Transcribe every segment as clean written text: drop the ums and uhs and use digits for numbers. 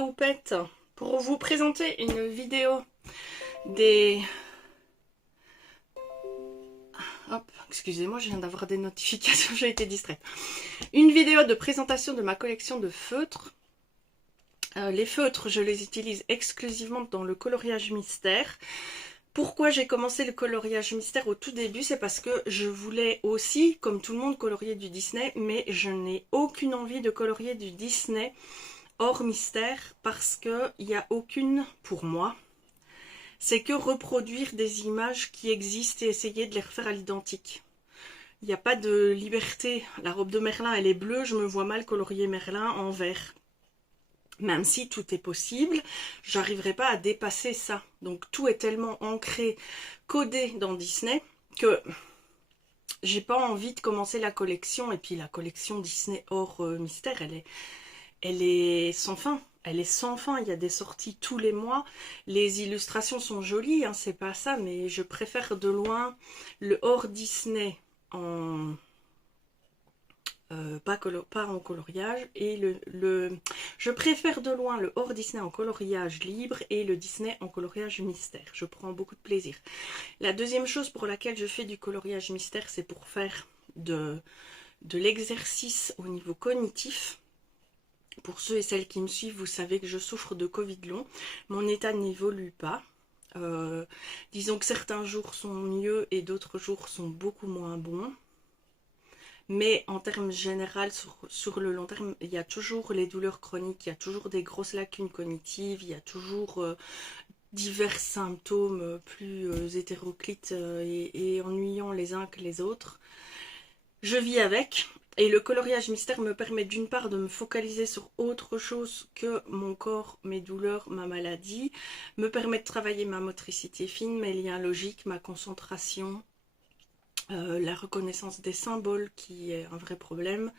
la houppette pour vous présenter une vidéo des... Hop, excusez-moi, je viens d'avoir des notifications, j'ai été distraite. Une vidéo de présentation de ma collection de feutres. Les feutres, je les utilise exclusivement dans le coloriage mystère. Pourquoi j'ai commencé le coloriage mystère au tout début? C'est parce que je voulais aussi, comme tout le monde, colorier du Disney, mais je n'ai aucune envie de colorier du Disney hors mystère parce qu'il n'y a aucune, pour moi, c'est que reproduire des images qui existent et essayer de les refaire à l'identique. Il n'y a pas de liberté. La robe de Merlin, elle est bleue, je me vois mal colorier Merlin en vert. Même si tout est possible, j'arriverai pas à dépasser ça. Donc tout est tellement ancré, codé dans Disney que j'ai pas envie de commencer la collection. Et puis la collection Disney hors mystère, elle est sans fin. Elle est sans fin, il y a des sorties tous les mois. Les illustrations sont jolies, hein, c'est pas ça, mais je préfère de loin le hors Disney en... pas en coloriage, et je préfère de loin le hors Disney en coloriage libre et le Disney en coloriage mystère. Je prends beaucoup de plaisir. La deuxième chose pour laquelle je fais du coloriage mystère, c'est pour faire de l'exercice au niveau cognitif. Pour ceux et celles qui me suivent, vous savez que je souffre de Covid long. Mon état n'évolue pas. Disons que certains jours sont mieux et d'autres jours sont beaucoup moins bons. Mais en termes généraux, sur le long terme, il y a toujours les douleurs chroniques, il y a toujours des grosses lacunes cognitives, il y a toujours divers symptômes plus hétéroclites et ennuyants les uns que les autres. Je vis avec, et le coloriage mystère me permet d'une part de me focaliser sur autre chose que mon corps, mes douleurs, ma maladie, me permet de travailler ma motricité fine, mes liens logiques, ma concentration, la reconnaissance des symboles qui est un vrai problème.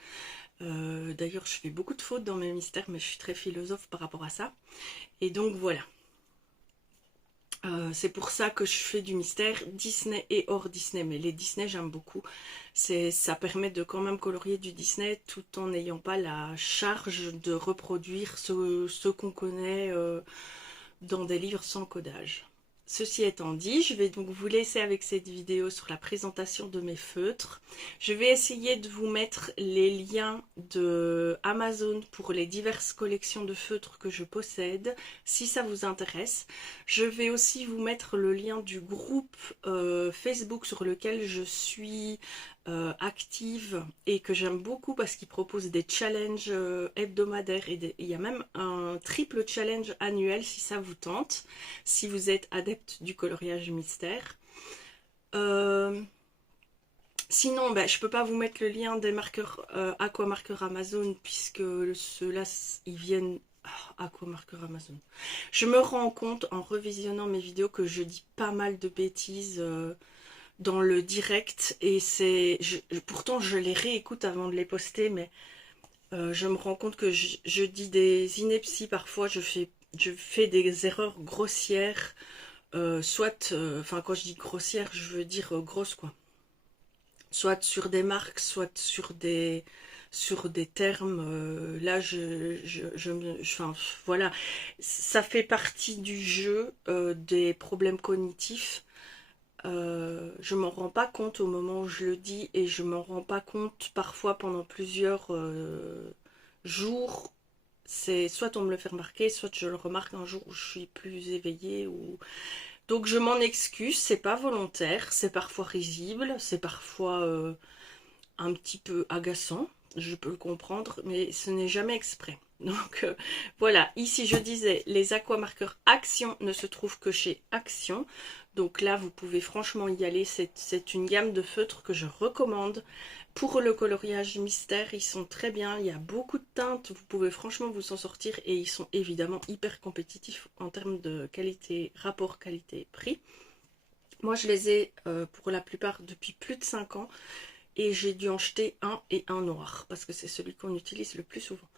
D'ailleurs, je fais beaucoup de fautes dans mes mystères, mais je suis très philosophe par rapport à ça. Et donc voilà. C'est pour ça que je fais du mystère Disney et hors Disney. Mais les Disney, j'aime beaucoup. Ça permet de quand même colorier du Disney tout en n'ayant pas la charge de reproduire ce qu'on connaît dans des livres sans codage. Ceci étant dit, je vais donc vous laisser avec cette vidéo sur la présentation de mes feutres. Je vais essayer de vous mettre les liens de Amazon pour les diverses collections de feutres que je possède, si ça vous intéresse. Je vais aussi vous mettre le lien du groupe Facebook sur lequel je suis active et que j'aime beaucoup parce qu'il propose des challenges hebdomadaires et il y a même un triple challenge annuel si ça vous tente, si vous êtes adepte du coloriage mystère. Sinon, je peux pas vous mettre le lien des marqueurs aquamarqueurs Amazon puisque ceux-là, ils viennent... aquamarqueurs Amazon. Je me rends compte en revisionnant mes vidéos que je dis pas mal de bêtises dans le direct et pourtant je les réécoute avant de les poster, mais je me rends compte que je dis des inepties parfois, je fais des erreurs grossières, enfin quand je dis grossière, je veux dire grosse quoi. Soit sur des marques, soit sur des termes. Là, enfin, voilà, ça fait partie du jeu des problèmes cognitifs. Je m'en rends pas compte au moment où je le dis et je m'en rends pas compte parfois pendant plusieurs jours. C'est soit on me le fait remarquer, soit je le remarque un jour où je suis plus éveillée ou... Donc je m'en excuse, c'est pas volontaire, c'est parfois risible, c'est parfois un petit peu agaçant, je peux le comprendre, mais ce n'est jamais exprès. Donc voilà, ici je disais, les aquamarqueurs Action ne se trouvent que chez Action. Donc là, vous pouvez franchement y aller. C'est une gamme de feutres que je recommande. Pour le coloriage mystère, ils sont très bien. Il y a beaucoup de teintes. Vous pouvez franchement vous en sortir. Et ils sont évidemment hyper compétitifs en termes de qualité, rapport qualité-prix. Moi, je les ai pour la plupart depuis plus de 5 ans. Et j'ai dû en jeter un et un noir. Parce que c'est celui qu'on utilise le plus souvent.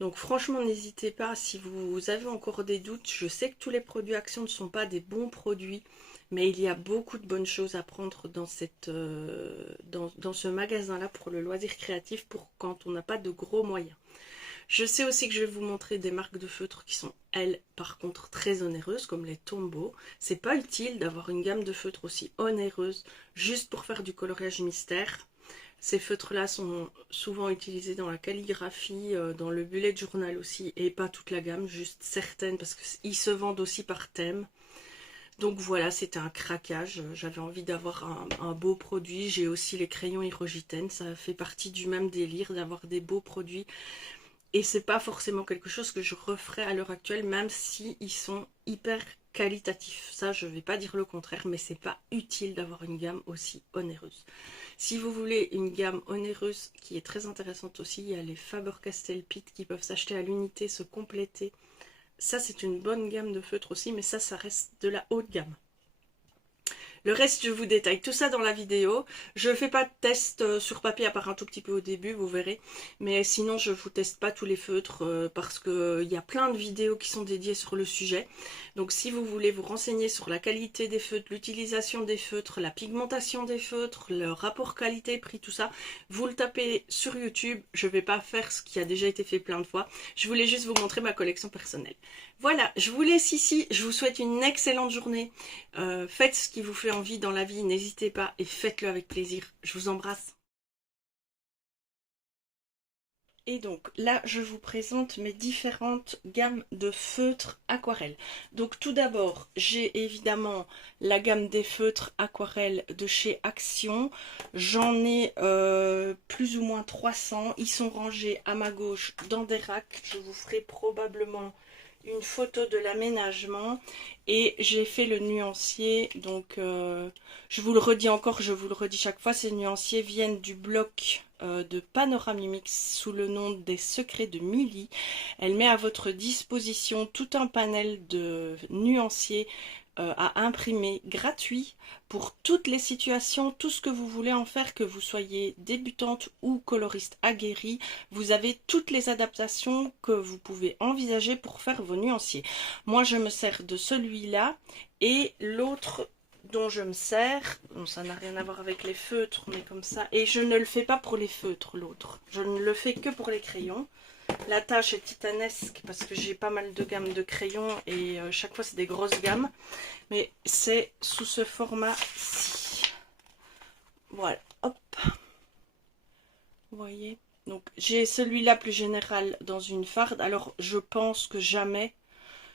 Donc franchement, n'hésitez pas si vous avez encore des doutes. Je sais que tous les produits Action ne sont pas des bons produits. Mais il y a beaucoup de bonnes choses à prendre dans ce magasin-là pour le loisir créatif pour quand on n'a pas de gros moyens. Je sais aussi que je vais vous montrer des marques de feutres qui sont, elles, par contre, très onéreuses, comme les Tombow. C'est pas utile d'avoir une gamme de feutres aussi onéreuse juste pour faire du coloriage mystère. Ces feutres-là sont souvent utilisés dans la calligraphie, dans le bullet journal aussi, et pas toute la gamme, juste certaines, parce qu'ils se vendent aussi par thème. Donc voilà, c'était un craquage, j'avais envie d'avoir un beau produit. J'ai aussi les crayons Hydrogitène, ça fait partie du même délire d'avoir des beaux produits. Et c'est pas forcément quelque chose que je referais à l'heure actuelle, même si ils sont hyper qualitatifs. Ça, je vais pas dire le contraire, mais c'est pas utile d'avoir une gamme aussi onéreuse. Si vous voulez une gamme onéreuse qui est très intéressante aussi, il y a les Faber-Castell Pitt qui peuvent s'acheter à l'unité, se compléter. Ça, c'est une bonne gamme de feutres aussi, mais ça reste de la haute gamme. Le reste, je vous détaille tout ça dans la vidéo. Je ne fais pas de test sur papier, à part un tout petit peu au début, vous verrez. Mais sinon, je ne vous teste pas tous les feutres parce qu'il y a plein de vidéos qui sont dédiées sur le sujet. Donc si vous voulez vous renseigner sur la qualité des feutres, l'utilisation des feutres, la pigmentation des feutres, le rapport qualité-prix, tout ça, vous le tapez sur YouTube. Je ne vais pas faire ce qui a déjà été fait plein de fois. Je voulais juste vous montrer ma collection personnelle. Voilà, je vous laisse ici. Je vous souhaite une excellente journée. Faites ce qui vous fait envie dans la vie, n'hésitez pas et faites-le avec plaisir. Je vous embrasse. Et donc là, je vous présente mes différentes gammes de feutres aquarelles. Donc tout d'abord, j'ai évidemment la gamme des feutres aquarelles de chez Action. J'en ai plus ou moins 300. Ils sont rangés à ma gauche dans des racks. Je vous ferai probablement une photo de l'aménagement et j'ai fait le nuancier, donc je vous le redis encore, je vous le redis chaque fois, ces nuanciers viennent du bloc de Panoramimix sous le nom des secrets de Milly. Elle met à votre disposition tout un panel de nuanciers à imprimer gratuit pour toutes les situations, tout ce que vous voulez en faire, que vous soyez débutante ou coloriste aguerrie, vous avez toutes les adaptations que vous pouvez envisager pour faire vos nuanciers. Moi je me sers de celui-là et l'autre dont je me sers, bon, ça n'a rien à voir avec les feutres mais comme ça, et je ne le fais pas pour les feutres l'autre, je ne le fais que pour les crayons. La tâche est titanesque parce que j'ai pas mal de gammes de crayons et chaque fois c'est des grosses gammes. Mais c'est sous ce format-ci. Voilà, hop. Vous voyez? Donc j'ai celui-là plus général dans une farde. Alors je pense que jamais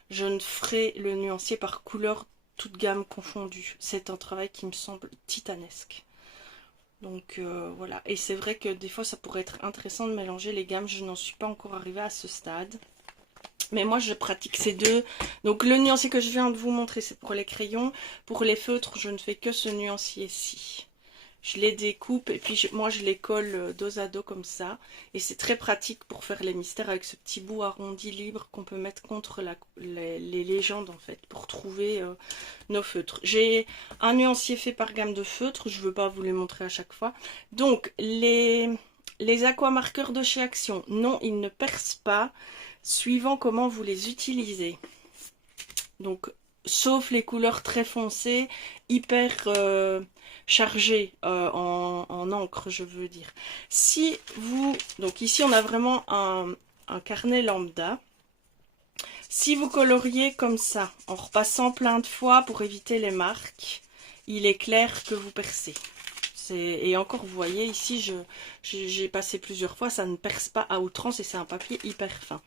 je ne ferai le nuancier par couleur toute gamme confondue. C'est un travail qui me semble titanesque. Donc voilà, et c'est vrai que des fois ça pourrait être intéressant de mélanger les gammes, je n'en suis pas encore arrivée à ce stade. Mais moi je pratique ces deux. Donc le nuancier que je viens de vous montrer c'est pour les crayons. Pour les feutres je ne fais que ce nuancier-ci. Je les découpe et puis moi je les colle dos à dos comme ça. Et c'est très pratique pour faire les mystères avec ce petit bout arrondi libre qu'on peut mettre contre les légendes en fait. Pour trouver nos feutres. J'ai un nuancier fait par gamme de feutres. Je ne veux pas vous les montrer à chaque fois. Donc les aquamarqueurs de chez Action. Non, ils ne percent pas. Suivant comment vous les utilisez. Donc sauf les couleurs très foncées, hyper chargées en encre, je veux dire. Si vous, donc ici on a vraiment un carnet lambda. Si vous coloriez comme ça, en repassant plein de fois pour éviter les marques, il est clair que vous percez. Et encore, vous voyez, ici, j'ai passé plusieurs fois, ça ne perce pas à outrance et c'est un papier hyper fin.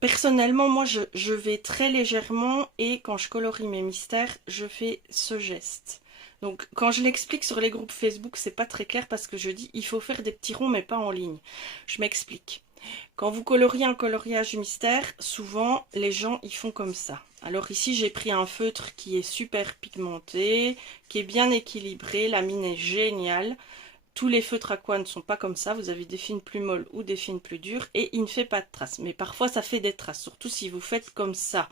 Personnellement, moi, je vais très légèrement et quand je colorie mes mystères, je fais ce geste. Donc, quand je l'explique sur les groupes Facebook, c'est pas très clair parce que je dis il faut faire des petits ronds mais pas en ligne. Je m'explique. Quand vous coloriez un coloriage mystère, souvent les gens y font comme ça. Alors ici j'ai pris un feutre qui est super pigmenté, qui est bien équilibré, la mine est géniale. Tous les feutres aqua ne sont pas comme ça, vous avez des fines plus molles ou des fines plus dures et il ne fait pas de traces. Mais parfois ça fait des traces, surtout si vous faites comme ça.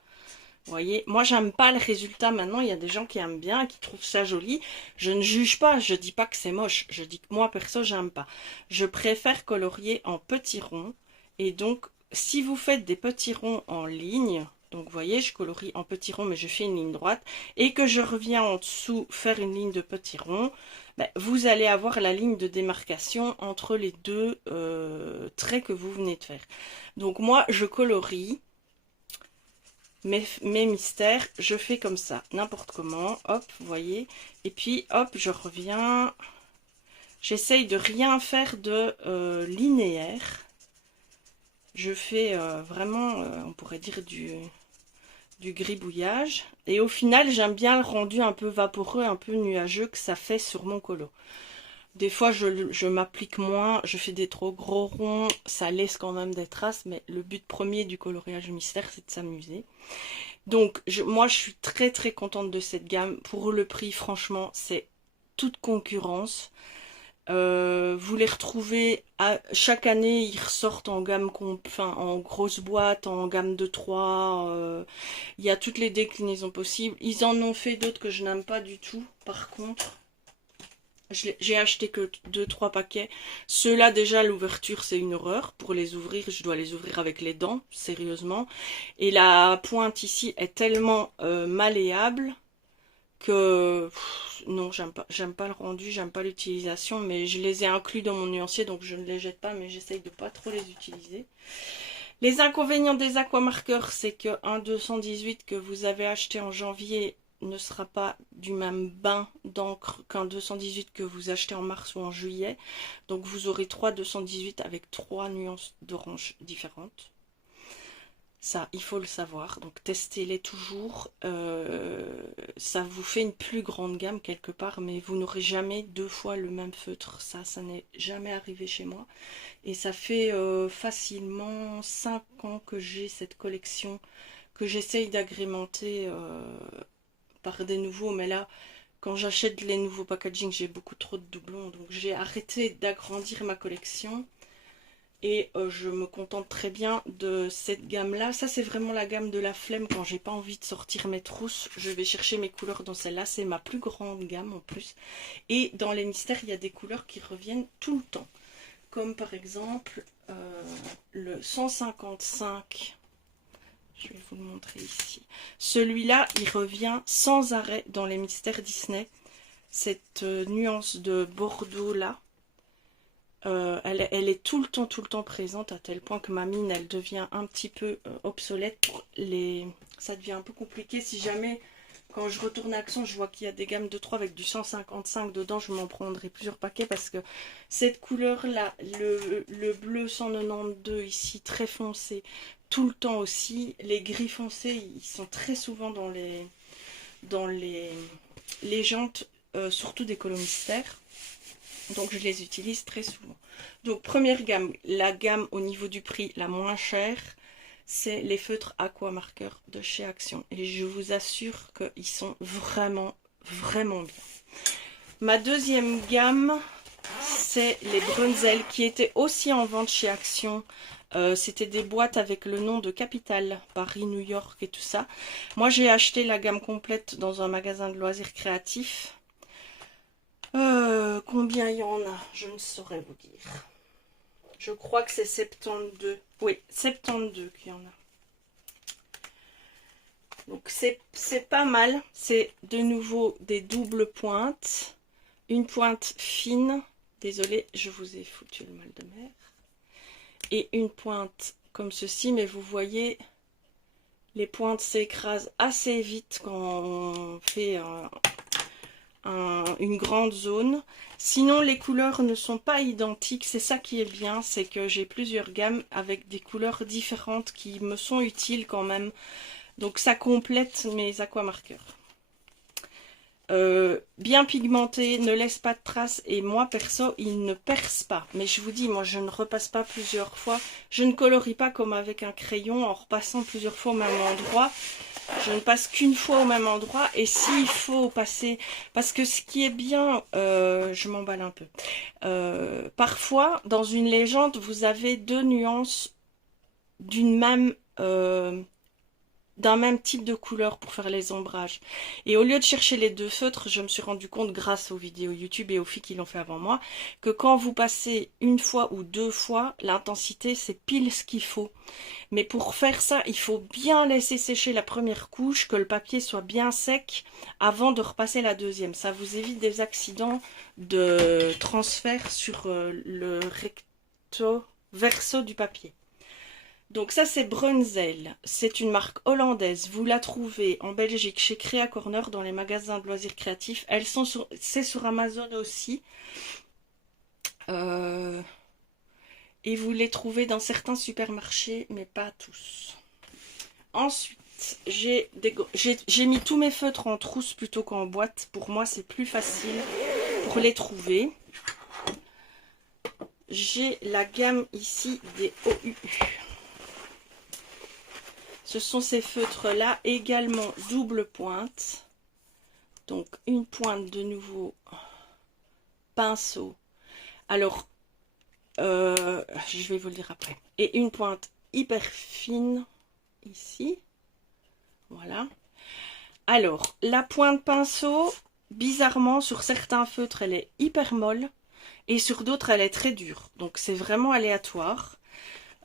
Vous voyez, moi j'aime pas le résultat maintenant, il y a des gens qui aiment bien, qui trouvent ça joli. Je ne juge pas, je dis pas que c'est moche, je dis que moi perso j'aime pas. Je préfère colorier en petits ronds et donc si vous faites des petits ronds en ligne, donc vous voyez, je colorie en petits ronds, mais je fais une ligne droite, et que je reviens en dessous faire une ligne de petits ronds, ben, vous allez avoir la ligne de démarcation entre les deux traits que vous venez de faire. Donc moi, je colorie mes mystères, je fais comme ça, n'importe comment, hop, vous voyez, et puis hop, je reviens, j'essaye de rien faire de linéaire, je fais vraiment, on pourrait dire du gribouillage, et au final, j'aime bien le rendu un peu vaporeux, un peu nuageux que ça fait sur mon colo. Des fois, je m'applique moins, je fais des trop gros ronds, ça laisse quand même des traces, mais le but premier du coloriage mystère, c'est de s'amuser. Donc, moi, je suis très très contente de cette gamme. Pour le prix, franchement, c'est toute concurrence. Vous les retrouvez chaque année, ils ressortent en gamme, en grosse boîte, en gamme de 3. Il y a toutes les déclinaisons possibles. Ils en ont fait d'autres que je n'aime pas du tout, par contre. J'ai acheté que 2-3 paquets. Ceux-là, déjà, l'ouverture, c'est une horreur. Pour les ouvrir, je dois les ouvrir avec les dents, sérieusement. Et la pointe ici est tellement malléable que... non, j'aime pas le rendu, j'aime pas l'utilisation. Mais je les ai inclus dans mon nuancier, donc je ne les jette pas, mais j'essaye de pas trop les utiliser. Les inconvénients des aquamarqueurs, c'est que un 218 que vous avez acheté en janvier ne sera pas du même bain d'encre qu'un 218 que vous achetez en mars ou en juillet. Donc vous aurez 3 218 avec 3 nuances d'orange différentes. Ça, il faut le savoir. Donc testez-les toujours. Ça vous fait une plus grande gamme quelque part, mais vous n'aurez jamais 2 fois le même feutre. Ça n'est jamais arrivé chez moi. Et ça fait facilement 5 ans que j'ai cette collection, que j'essaye d'agrémenter par des nouveaux, mais là, quand j'achète les nouveaux packaging, j'ai beaucoup trop de doublons, donc j'ai arrêté d'agrandir ma collection, et je me contente très bien de cette gamme-là. Ça, c'est vraiment la gamme de la flemme, quand j'ai pas envie de sortir mes trousses, je vais chercher mes couleurs dans celle-là, c'est ma plus grande gamme en plus, et dans les mystères, il y a des couleurs qui reviennent tout le temps, comme par exemple le 155. Je vais vous le montrer ici. Celui-là, il revient sans arrêt dans les mystères Disney. Cette nuance de Bordeaux là, elle est tout le temps présente, à tel point que ma mine, elle devient un petit peu obsolète. Ça devient un peu compliqué. Si jamais, quand je retourne à Action, je vois qu'il y a des gammes de 3 avec du 155 dedans, je m'en prendrai plusieurs paquets, parce que cette couleur là, le bleu 192 ici, très foncé, tout le temps aussi. Les gris foncés, ils sont très souvent dans les jantes, surtout des colos mystères. Donc je les utilise très souvent. Donc première gamme, la gamme au niveau du prix la moins chère, c'est les feutres Aquamarker de chez Action. Et je vous assure qu'ils sont vraiment bien. Ma deuxième gamme, c'est les Brunzel, qui étaient aussi en vente chez Action. C'était des boîtes avec le nom de Capital, Paris, New York et tout ça. Moi, j'ai acheté la gamme complète dans un magasin de loisirs créatifs. Combien il y en a? Je ne saurais vous dire. Je crois que c'est 72. Oui, 72 qu'il y en a. Donc c'est pas mal. C'est de nouveau des doubles pointes. Une pointe fine. Désolée, je vous ai foutu le mal de mer. Et une pointe comme ceci, mais vous voyez, les pointes s'écrasent assez vite quand on fait une grande zone. Sinon, les couleurs ne sont pas identiques. C'est ça qui est bien, c'est que j'ai plusieurs gammes avec des couleurs différentes qui me sont utiles quand même. Donc ça complète mes aquamarqueurs. Bien pigmenté, ne laisse pas de traces, et moi perso il ne perce pas, mais je vous dis, moi je ne repasse pas plusieurs fois, je ne colorie pas comme avec un crayon en repassant plusieurs fois au même endroit. Je ne passe qu'une fois au même endroit, et s'il faut passer, parce que ce qui est bien, je m'emballe un peu, parfois dans une légende vous avez deux nuances d'une même d'un même type de couleur pour faire les ombrages. Et au lieu de chercher les deux feutres, je me suis rendu compte grâce aux vidéos YouTube et aux filles qui l'ont fait avant moi, que quand vous passez une fois ou deux fois, l'intensité c'est pile ce qu'il faut. Mais pour faire ça, il faut bien laisser sécher la première couche, que le papier soit bien sec avant de repasser la deuxième. Ça vous évite des accidents de transfert sur le recto verso du papier. Donc ça c'est Brunzel, c'est une marque hollandaise, vous la trouvez en Belgique chez Crea Corner dans les magasins de loisirs créatifs, c'est sur Amazon aussi, et vous les trouvez dans certains supermarchés mais pas tous. Ensuite j'ai mis tous mes feutres en trousse plutôt qu'en boîte, pour moi c'est plus facile pour les trouver. J'ai la gamme ici des OUU. Ce sont ces feutres-là, également double pointe. Donc une pointe de nouveau, pinceau. Alors, je vais vous le dire après. Et une pointe hyper fine, ici. Voilà. Alors, la pointe pinceau, bizarrement, sur certains feutres, elle est hyper molle. Et sur d'autres, elle est très dure. Donc c'est vraiment aléatoire.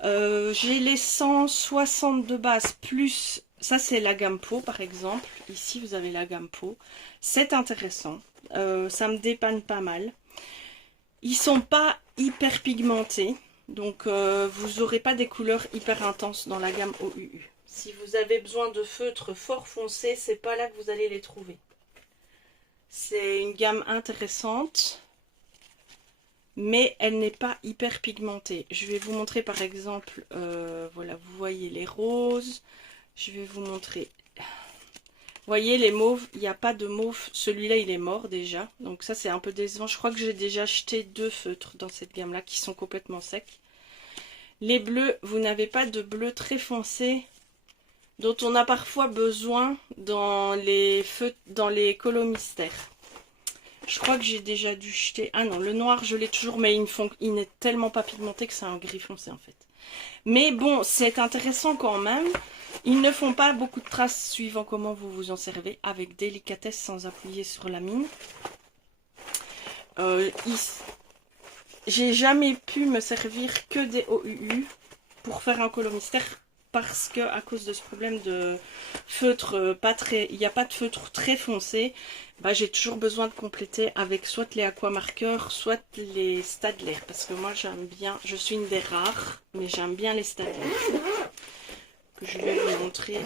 J'ai les 160 de base plus, ça c'est la gamme peau par exemple, ici vous avez la gamme peau, c'est intéressant, ça me dépanne pas mal. Ils sont pas hyper pigmentés, donc vous aurez pas des couleurs hyper intenses dans la gamme OUU. Si vous avez besoin de feutres fort foncés, c'est pas là que vous allez les trouver. C'est une gamme intéressante, mais elle n'est pas hyper pigmentée. Je vais vous montrer par exemple, voilà, vous voyez les roses, je vais vous montrer, vous voyez les mauves, il n'y a pas de mauve, celui-là il est mort déjà, donc ça c'est un peu décevant. Je crois que j'ai déjà acheté 2 feutres dans cette gamme-là qui sont complètement secs. Les bleus, vous n'avez pas de bleu très foncé, dont on a parfois besoin dans les colos mystères. Je crois que j'ai déjà dû jeter... Ah non, le noir, je l'ai toujours, mais il n'est tellement pas pigmenté que c'est un gris foncé, en fait. Mais bon, c'est intéressant quand même. Ils ne font pas beaucoup de traces suivant comment vous vous en servez, avec délicatesse sans appuyer sur la mine. J'ai jamais pu me servir que des OUU pour faire un colo mystère, parce que à cause de ce problème de feutre il n'y a pas de feutre très foncé, bah, j'ai toujours besoin de compléter avec soit les aquamarqueurs, soit les Staedtler, parce que moi j'aime bien, je suis une des rares, mais j'aime bien les Staedtler, que je vais vous montrer.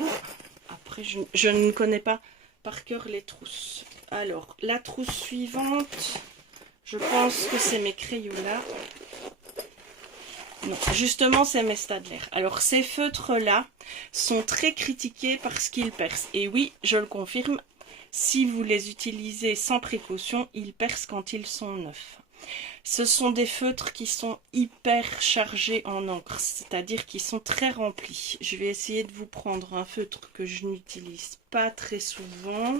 Après je ne connais pas par cœur les trousses. Alors la trousse suivante, je pense que c'est mes Crayolas. Non, justement, c'est mes Staedtler. Alors, ces feutres-là sont très critiqués parce qu'ils percent. Et oui, je le confirme, si vous les utilisez sans précaution, ils percent quand ils sont neufs. Ce sont des feutres qui sont hyper chargés en encre, c'est-à-dire qui sont très remplis. Je vais essayer de vous prendre un feutre que je n'utilise pas très souvent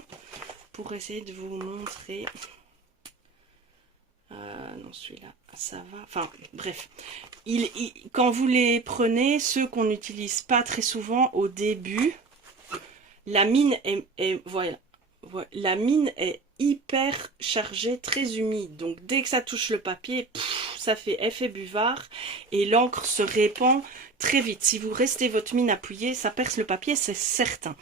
pour essayer de vous montrer... non, celui-là, ça va. Enfin, bref. Quand vous les prenez, ceux qu'on n'utilise pas très souvent au début, la mine voilà, la mine est hyper chargée, très humide. Donc, dès que ça touche le papier, ça fait effet buvard et l'encre se répand très vite. Si vous restez votre mine appuyée, ça perce le papier, c'est certain.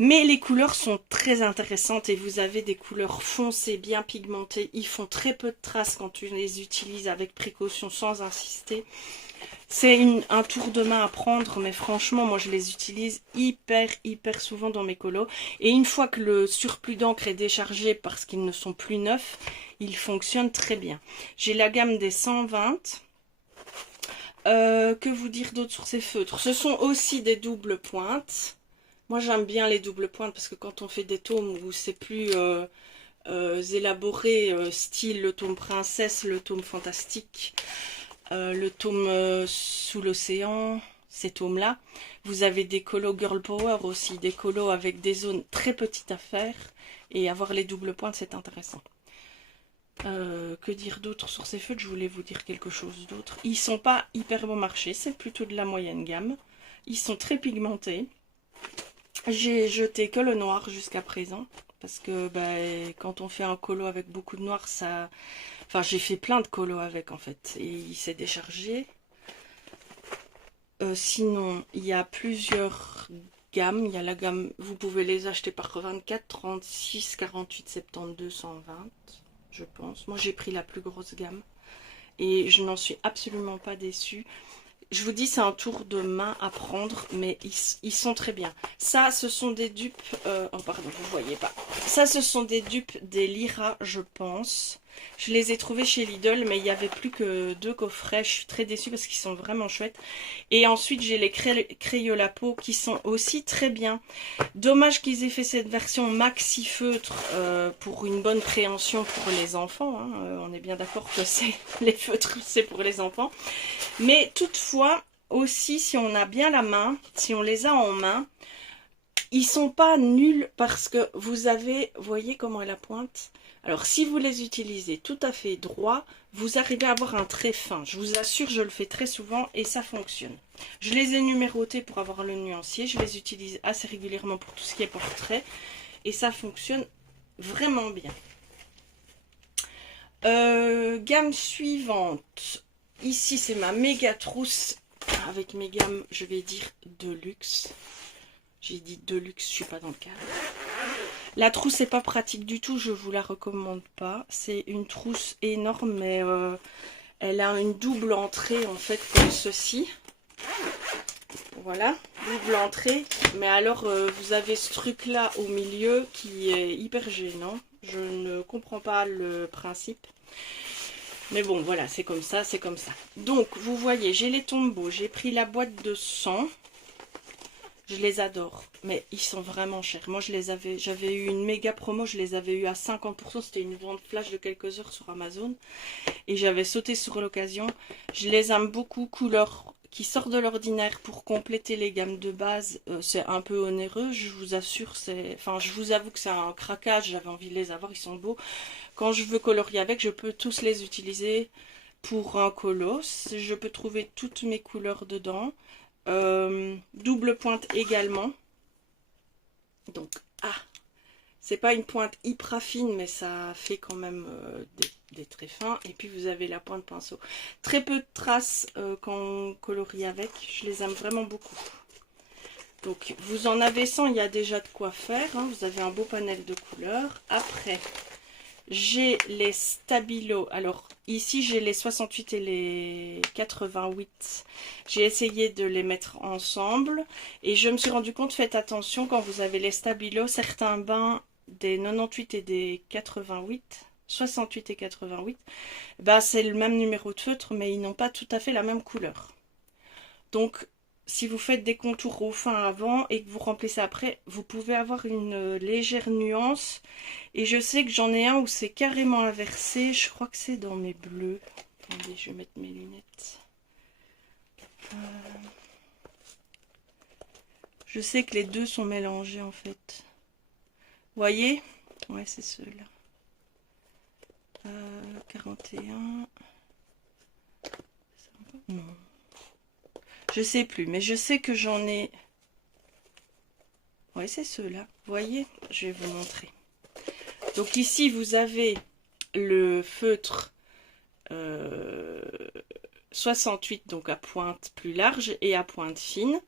Mais les couleurs sont très intéressantes et vous avez des couleurs foncées, bien pigmentées. Ils font très peu de traces quand tu les utilises avec précaution, sans insister. C'est un tour de main à prendre, mais franchement, moi je les utilise hyper souvent dans mes colos. Et une fois que le surplus d'encre est déchargé parce qu'ils ne sont plus neufs, ils fonctionnent très bien. J'ai la gamme des 120. Que vous dire d'autre sur ces feutres? Ce sont aussi des doubles pointes. Moi j'aime bien les doubles pointes parce que quand on fait des tomes où c'est plus élaboré, style le tome princesse, le tome fantastique, le tome sous l'océan, ces tomes là, vous avez des colos girl power aussi, des colos avec des zones très petites à faire, et avoir les doubles pointes c'est intéressant. Que dire d'autre sur ces feutres? Je voulais vous dire quelque chose d'autre. Ils sont pas hyper bon marché, c'est plutôt de la moyenne gamme. Ils sont très pigmentés. J'ai jeté que le noir jusqu'à présent. Parce que quand on fait un colo avec beaucoup de noir, ça... Enfin, j'ai fait plein de colos avec en fait. Et il s'est déchargé. Sinon, il y a plusieurs gammes. Il y a la gamme, vous pouvez les acheter par 24, 36, 48, 72, 120, je pense. Moi, j'ai pris la plus grosse gamme. Et je n'en suis absolument pas déçue. Je vous dis, c'est un tour de main à prendre, mais ils sont très bien. Ça, ce sont des dupes... oh, pardon, vous voyez pas. Ça, ce sont des dupes des Lyra, je pense. Je les ai trouvés chez Lidl, mais il n'y avait plus que 2 coffrets. Je suis très déçue parce qu'ils sont vraiment chouettes. Et ensuite, j'ai les Crayola peau qui sont aussi très bien. Dommage qu'ils aient fait cette version maxi feutre pour une bonne préhension pour les enfants. Hein. On est bien d'accord que les feutres, c'est pour les enfants. Mais toutefois, aussi, si on a bien la main, si on les a en main, ils sont pas nuls parce que vous voyez comment est la pointe? Alors, si vous les utilisez tout à fait droit, vous arrivez à avoir un trait fin. Je vous assure, je le fais très souvent et ça fonctionne. Je les ai numérotés pour avoir le nuancier. Je les utilise assez régulièrement pour tout ce qui est portrait. Et ça fonctionne vraiment bien. Gamme suivante. Ici, c'est ma méga trousse. Avec mes gammes, je vais dire de luxe. J'ai dit de luxe, je suis pas dans le cadre. La trousse n'est pas pratique du tout, je vous la recommande pas. C'est une trousse énorme, mais elle a une double entrée en fait comme ceci. Voilà, double entrée. Mais alors vous avez ce truc là au milieu qui est hyper gênant. Je ne comprends pas le principe. Mais bon, voilà, c'est comme ça, c'est comme ça. Donc, vous voyez, j'ai les Tombow, j'ai pris la boîte de 100. Je les adore, mais ils sont vraiment chers. Moi, j'avais eu une méga promo, je les avais eu à 50%. C'était une vente flash de quelques heures sur Amazon. Et j'avais sauté sur l'occasion. Je les aime beaucoup, couleur qui sort de l'ordinaire pour compléter les gammes de base. C'est un peu onéreux, je vous assure. Enfin, je vous avoue que c'est un craquage, j'avais envie de les avoir, ils sont beaux. Quand je veux colorier avec, je peux tous les utiliser pour un colo. Je peux trouver toutes mes couleurs dedans. Double pointe également. Donc, c'est pas une pointe hyper fine, mais ça fait quand même des traits fins. Et puis vous avez la pointe pinceau. Très peu de traces quand on colorie avec. Je les aime vraiment beaucoup. Donc, vous en avez 100, il y a déjà de quoi faire. Hein. Vous avez un beau panel de couleurs. Après, j'ai les Stabilo. Alors, ici, j'ai les 68 et les 88. J'ai essayé de les mettre ensemble. Et je me suis rendu compte, faites attention, quand vous avez les Stabilo, certains bains des 98 et des 88, 68 et 88, c'est le même numéro de feutre, mais ils n'ont pas tout à fait la même couleur. Donc, si vous faites des contours au fin avant et que vous remplissez après, vous pouvez avoir une légère nuance. Et je sais que j'en ai un où c'est carrément inversé. Je crois que c'est dans mes bleus. Attendez, je vais mettre mes lunettes. Je sais que les deux sont mélangés en fait. Vous voyez? Ouais, c'est ceux-là. 41. Non. Je sais plus, mais je sais que j'en ai... Ouais, c'est ceux-là. Vous voyez? Je vais vous montrer. Donc ici, vous avez le feutre 68, donc à pointe plus large et à pointe fine.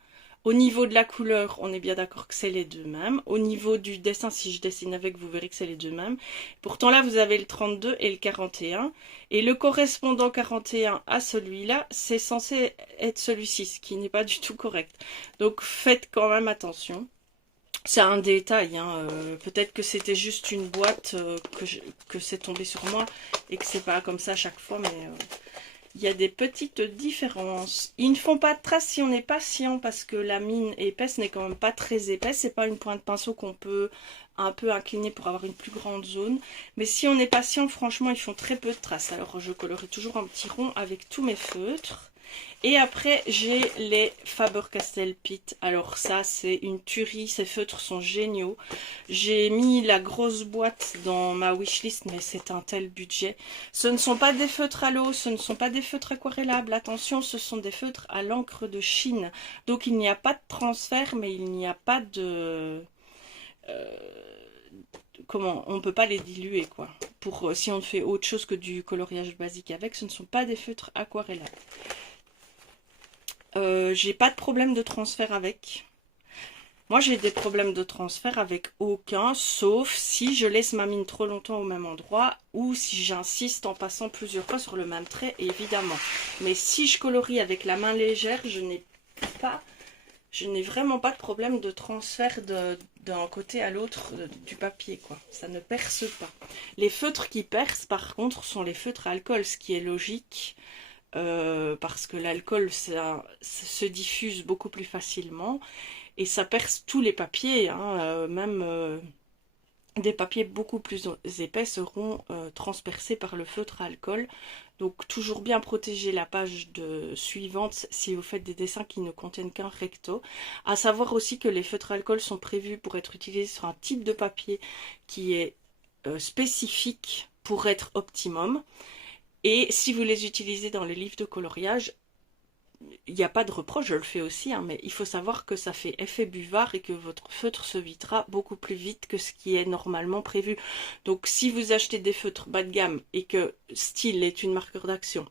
Au niveau de la couleur, on est bien d'accord que c'est les deux mêmes. Au niveau du dessin, si je dessine avec, vous verrez que c'est les deux mêmes. Pourtant là, vous avez le 32 et le 41. Et le correspondant 41 à celui-là, c'est censé être celui-ci, ce qui n'est pas du tout correct. Donc faites quand même attention. C'est un détail, hein. Peut-être que c'était juste une boîte que c'est tombé sur moi et que c'est pas comme ça à chaque fois, mais... il y a des petites différences. Ils ne font pas de traces si on est patient parce que la mine épaisse n'est quand même pas très épaisse. C'est pas une pointe pinceau qu'on peut un peu incliner pour avoir une plus grande zone. Mais si on est patient, franchement, ils font très peu de traces. Alors, je colorie toujours un petit rond avec tous mes feutres. Et après, j'ai les Faber-Castell Pitt. Alors ça, c'est une tuerie. Ces feutres sont géniaux. J'ai mis la grosse boîte dans ma wishlist, mais c'est un tel budget. Ce ne sont pas des feutres à l'eau, ce ne sont pas des feutres aquarellables. Attention, ce sont des feutres à l'encre de Chine. Donc il n'y a pas de transfert, mais il n'y a pas de... comment on peut pas les diluer quoi. Pour si on fait autre chose que du coloriage basique avec, ce ne sont pas des feutres aquarellables. J'ai pas de problème de transfert avec. Moi j'ai des problèmes de transfert avec aucun, sauf si je laisse ma mine trop longtemps au même endroit ou si j'insiste en passant plusieurs fois sur le même trait, évidemment. Mais si je colorie avec la main légère, je n'ai vraiment pas de problème de transfert d'un côté à l'autre du papier, quoi. Ça ne perce pas. Les feutres qui percent, par contre, sont les feutres à alcool, ce qui est logique. Parce que l'alcool se diffuse beaucoup plus facilement et ça perce tous les papiers, hein, même des papiers beaucoup plus épais seront transpercés par le feutre à alcool. Donc toujours bien protéger la page suivante si vous faites des dessins qui ne contiennent qu'un recto. À savoir aussi que les feutres à alcool sont prévus pour être utilisés sur un type de papier qui est spécifique pour être optimum. Et si vous les utilisez dans les livres de coloriage, il n'y a pas de reproche, je le fais aussi, hein, mais il faut savoir que ça fait effet buvard et que votre feutre se videra beaucoup plus vite que ce qui est normalement prévu. Donc si vous achetez des feutres bas de gamme et que Style est une marqueur d'action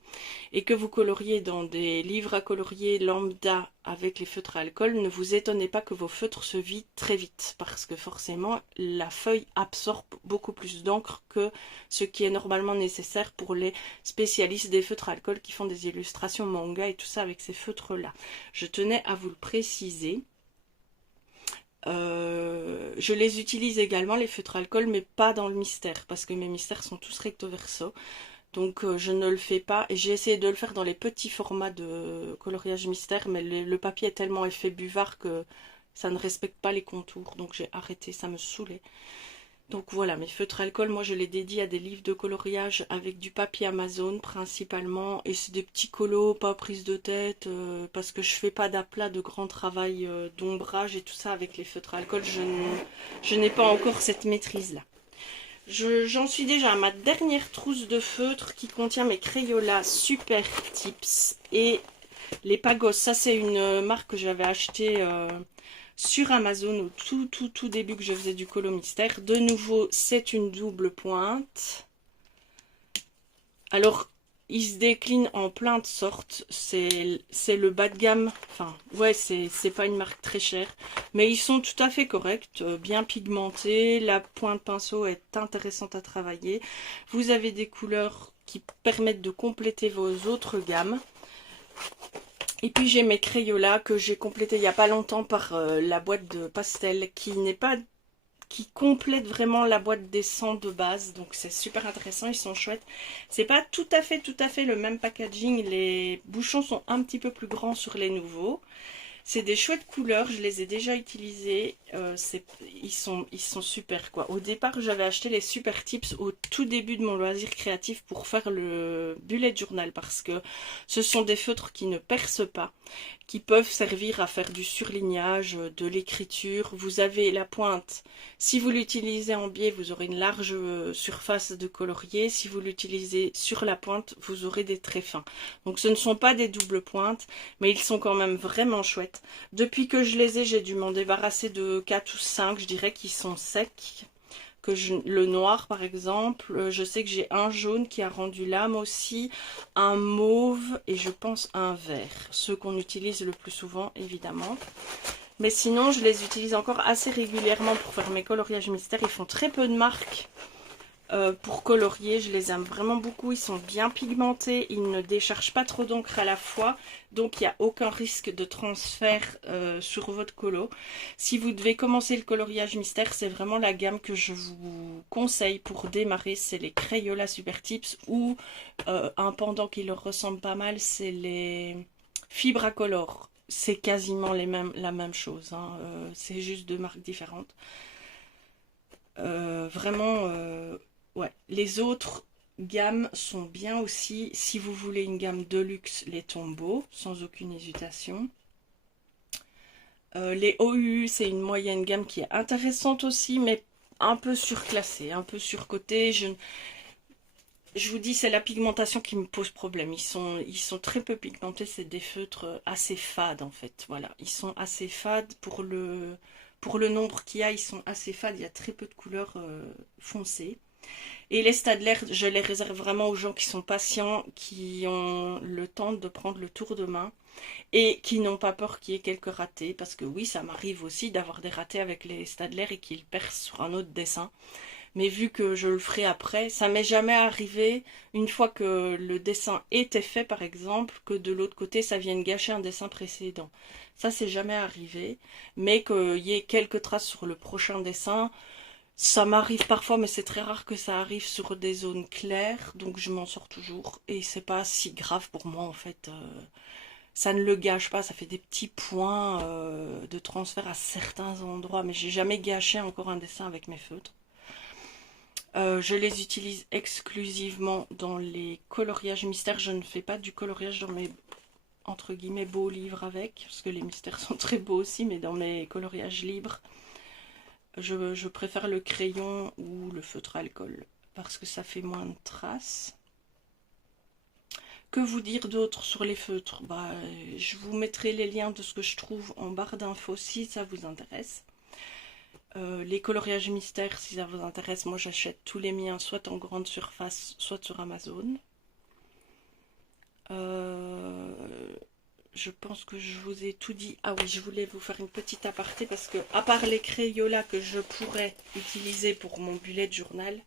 et que vous coloriez dans des livres à colorier lambda avec les feutres à alcool, ne vous étonnez pas que vos feutres se vident très vite parce que forcément la feuille absorbe beaucoup plus d'encre que ce qui est normalement nécessaire pour les spécialistes des feutres à alcool qui font des illustrations manga et tout ça avec ces feutres là. Je tenais à vous le préciser. Je les utilise également les feutres à alcool mais pas dans le mystère parce que mes mystères sont tous recto verso. Donc je ne le fais pas. Et j'ai essayé de le faire dans les petits formats de coloriage mystère, mais le papier est tellement effet buvard que ça ne respecte pas les contours. Donc j'ai arrêté, ça me saoulait. Donc voilà, mes feutres alcool, moi je les dédie à des livres de coloriage avec du papier Amazon principalement. Et c'est des petits colos, pas prise de tête, parce que je fais pas d'aplat de grand travail d'ombrage et tout ça avec les feutres alcool. Je n'ai pas encore cette maîtrise-là. J'en suis déjà à ma dernière trousse de feutre qui contient mes Crayolas Super Tips et les Pagos. Ça c'est une marque que j'avais achetée sur Amazon au tout début que je faisais du colo mystère. De nouveau c'est une double pointe. Alors il se décline en plein de sortes, c'est le bas de gamme, enfin ouais c'est pas une marque très chère, mais ils sont tout à fait corrects, bien pigmentés, la pointe pinceau est intéressante à travailler, vous avez des couleurs qui permettent de compléter vos autres gammes. Et puis j'ai mes Crayolas que j'ai complété il n'y a pas longtemps par la boîte de pastel qui complète vraiment la boîte des 100 de base, donc c'est super intéressant, ils sont chouettes. C'est pas tout à fait le même packaging, les bouchons sont un petit peu plus grands sur les nouveaux. C'est des chouettes couleurs, je les ai déjà utilisées, ils sont super quoi. Au départ j'avais acheté les Super Tips au tout début de mon loisir créatif pour faire le bullet journal parce que ce sont des feutres qui ne percent pas, qui peuvent servir à faire du surlignage, de l'écriture. Vous avez la pointe, si vous l'utilisez en biais vous aurez une large surface de colorier, si vous l'utilisez sur la pointe vous aurez des traits fins. Donc ce ne sont pas des doubles pointes mais ils sont quand même vraiment chouettes. Depuis que je les ai, j'ai dû m'en débarrasser de 4 ou 5, je dirais, qui sont secs. Le noir par exemple, je sais que j'ai un jaune qui a rendu l'âme aussi, un mauve et je pense un vert. Ceux qu'on utilise le plus souvent évidemment. Mais sinon je les utilise encore assez régulièrement pour faire mes coloriages mystères. Ils font très peu de marques. Pour colorier, je les aime vraiment beaucoup, ils sont bien pigmentés, ils ne déchargent pas trop d'encre à la fois, donc il n'y a aucun risque de transfert sur votre colo. Si vous devez commencer le coloriage mystère, c'est vraiment la gamme que je vous conseille pour démarrer, c'est les Crayolas Super Tips ou un pendant qui leur ressemble pas mal, c'est les Fibracolor. C'est quasiment la même chose, hein. C'est juste deux marques différentes. Vraiment... ouais, les autres, gamme sont bien aussi. Si vous voulez une gamme de luxe, les Tombow, sans aucune hésitation. Les OUU, c'est une moyenne gamme qui est intéressante aussi, mais un peu surclassée, un peu surcotée. Je vous dis, c'est la pigmentation qui me pose problème. Ils sont très peu pigmentés, c'est des feutres assez fades en fait. Voilà, ils sont assez fades pour le nombre qu'il y a, ils sont assez fades. Il y a très peu de couleurs foncées. Et les Stadler, je les réserve vraiment aux gens qui sont patients, qui ont le temps de prendre le tour de main et qui n'ont pas peur qu'il y ait quelques ratés. Parce que oui, ça m'arrive aussi d'avoir des ratés avec les Stadler et qu'ils percent sur un autre dessin. Mais vu que je le ferai après, ça m'est jamais arrivé, une fois que le dessin était fait par exemple, que de l'autre côté ça vienne gâcher un dessin précédent. Ça c'est jamais arrivé, mais qu'il y ait quelques traces sur le prochain dessin, ça m'arrive parfois, mais c'est très rare que ça arrive sur des zones claires, donc je m'en sors toujours, et c'est pas si grave pour moi en fait. Ça ne le gâche pas, ça fait des petits points de transfert à certains endroits, mais j'ai jamais gâché encore un dessin avec mes feutres. Je les utilise exclusivement dans les coloriages mystères. Je ne fais pas du coloriage dans mes, entre guillemets, beaux livres avec, parce que les mystères sont très beaux aussi, mais dans mes coloriages libres, je préfère le crayon ou le feutre alcool, parce que ça fait moins de traces. Que vous dire d'autre sur les feutres? Je vous mettrai les liens de ce que je trouve en barre d'infos si ça vous intéresse. Les coloriages mystères, si ça vous intéresse, moi j'achète tous les miens, soit en grande surface, soit sur Amazon. Je pense que je vous ai tout dit. Ah oui, je voulais vous faire une petite aparté parce que, à part les Crayolas que je pourrais utiliser pour mon bullet journal,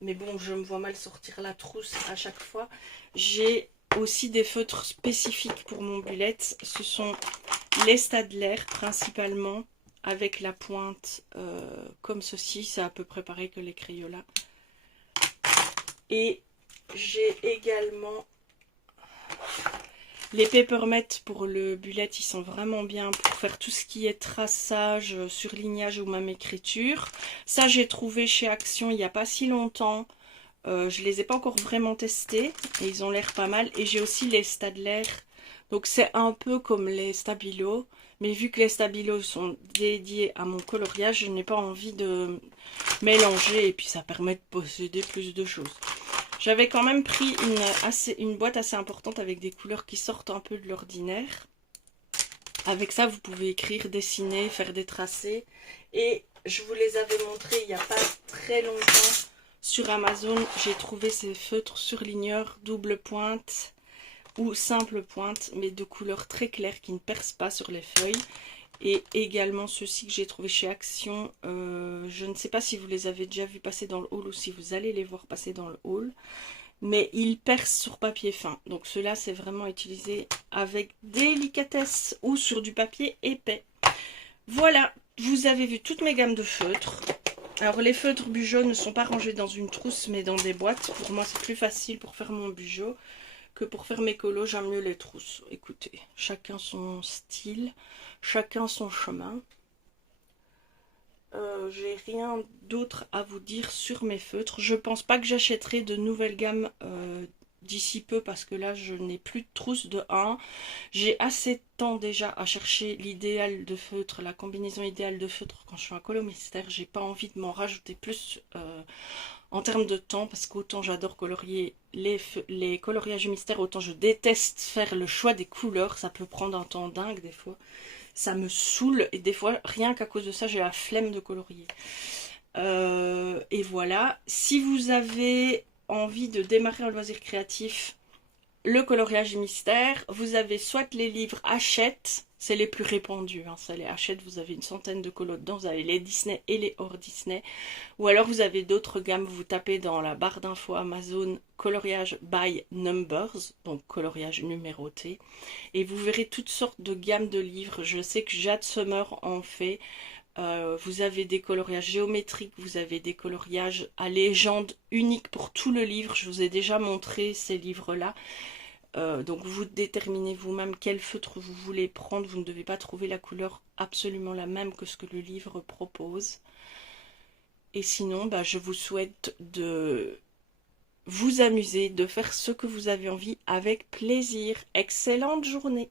mais bon, je me vois mal sortir la trousse à chaque fois, j'ai aussi des feutres spécifiques pour mon bullet. Ce sont les Stadler principalement, avec la pointe comme ceci, c'est à peu près pareil que les Crayolas. Et j'ai également les Papermate pour le bullet, ils sont vraiment bien pour faire tout ce qui est traçage, surlignage ou même écriture. Ça j'ai trouvé chez Action il n'y a pas si longtemps. Je les ai pas encore vraiment testés et ils ont l'air pas mal. Et j'ai aussi les Stadler. Donc c'est un peu comme les Stabilo. Mais vu que les Stabilo sont dédiés à mon coloriage, je n'ai pas envie de mélanger. Et puis ça permet de posséder plus de choses. J'avais quand même pris une boîte assez importante avec des couleurs qui sortent un peu de l'ordinaire. Avec ça, vous pouvez écrire, dessiner, faire des tracés. Et je vous les avais montrés il n'y a pas très longtemps. Sur Amazon, j'ai trouvé ces feutres surligneurs double pointe ou simple pointe, mais de couleurs très claires qui ne percent pas sur les feuilles. Et également ceux-ci que j'ai trouvé chez Action. Je ne sais pas si vous les avez déjà vus passer dans le haul ou si vous allez les voir passer dans le haul. Mais ils percent sur papier fin. Donc ceux-là, c'est vraiment utilisé avec délicatesse ou sur du papier épais. Voilà, vous avez vu toutes mes gammes de feutres. Alors les feutres Bugeot ne sont pas rangés dans une trousse mais dans des boîtes. Pour moi c'est plus facile pour faire mon Bugeot que pour faire mes colos. J'aime mieux les trousses. Écoutez, chacun son style, chacun son chemin. J'ai rien d'autre à vous dire sur mes feutres. Je pense pas que j'achèterai de nouvelles gammes d'ici peu parce que là je n'ai plus de trousse de 1. J'ai assez de temps déjà à chercher l'idéal de feutre, la combinaison idéale de feutre quand je fais un colo mystère. J'ai pas envie de m'en rajouter plus en termes de temps parce qu'autant j'adore colorier les coloriages mystères, autant je déteste faire le choix des couleurs. Ça peut prendre un temps dingue des fois. Ça me saoule et des fois rien qu'à cause de ça j'ai la flemme de colorier. Et voilà, si vous avez envie de démarrer un loisir créatif, le coloriage mystère, vous avez soit les livres Hachette, c'est les plus répandus, hein, ça les Hachette, vous avez une centaine de colos dedans, vous avez les Disney et les hors Disney, ou alors vous avez d'autres gammes, vous tapez dans la barre d'infos Amazon coloriage by numbers, donc coloriage numéroté, et vous verrez toutes sortes de gammes de livres. Je sais que Jade Summer en fait. Vous avez des coloriages géométriques, vous avez des coloriages à légende uniques pour tout le livre. Je vous ai déjà montré ces livres-là. Donc vous déterminez vous-même quel feutre vous voulez prendre. Vous ne devez pas trouver la couleur absolument la même que ce que le livre propose. Et sinon, je vous souhaite de vous amuser, de faire ce que vous avez envie avec plaisir. Excellente journée!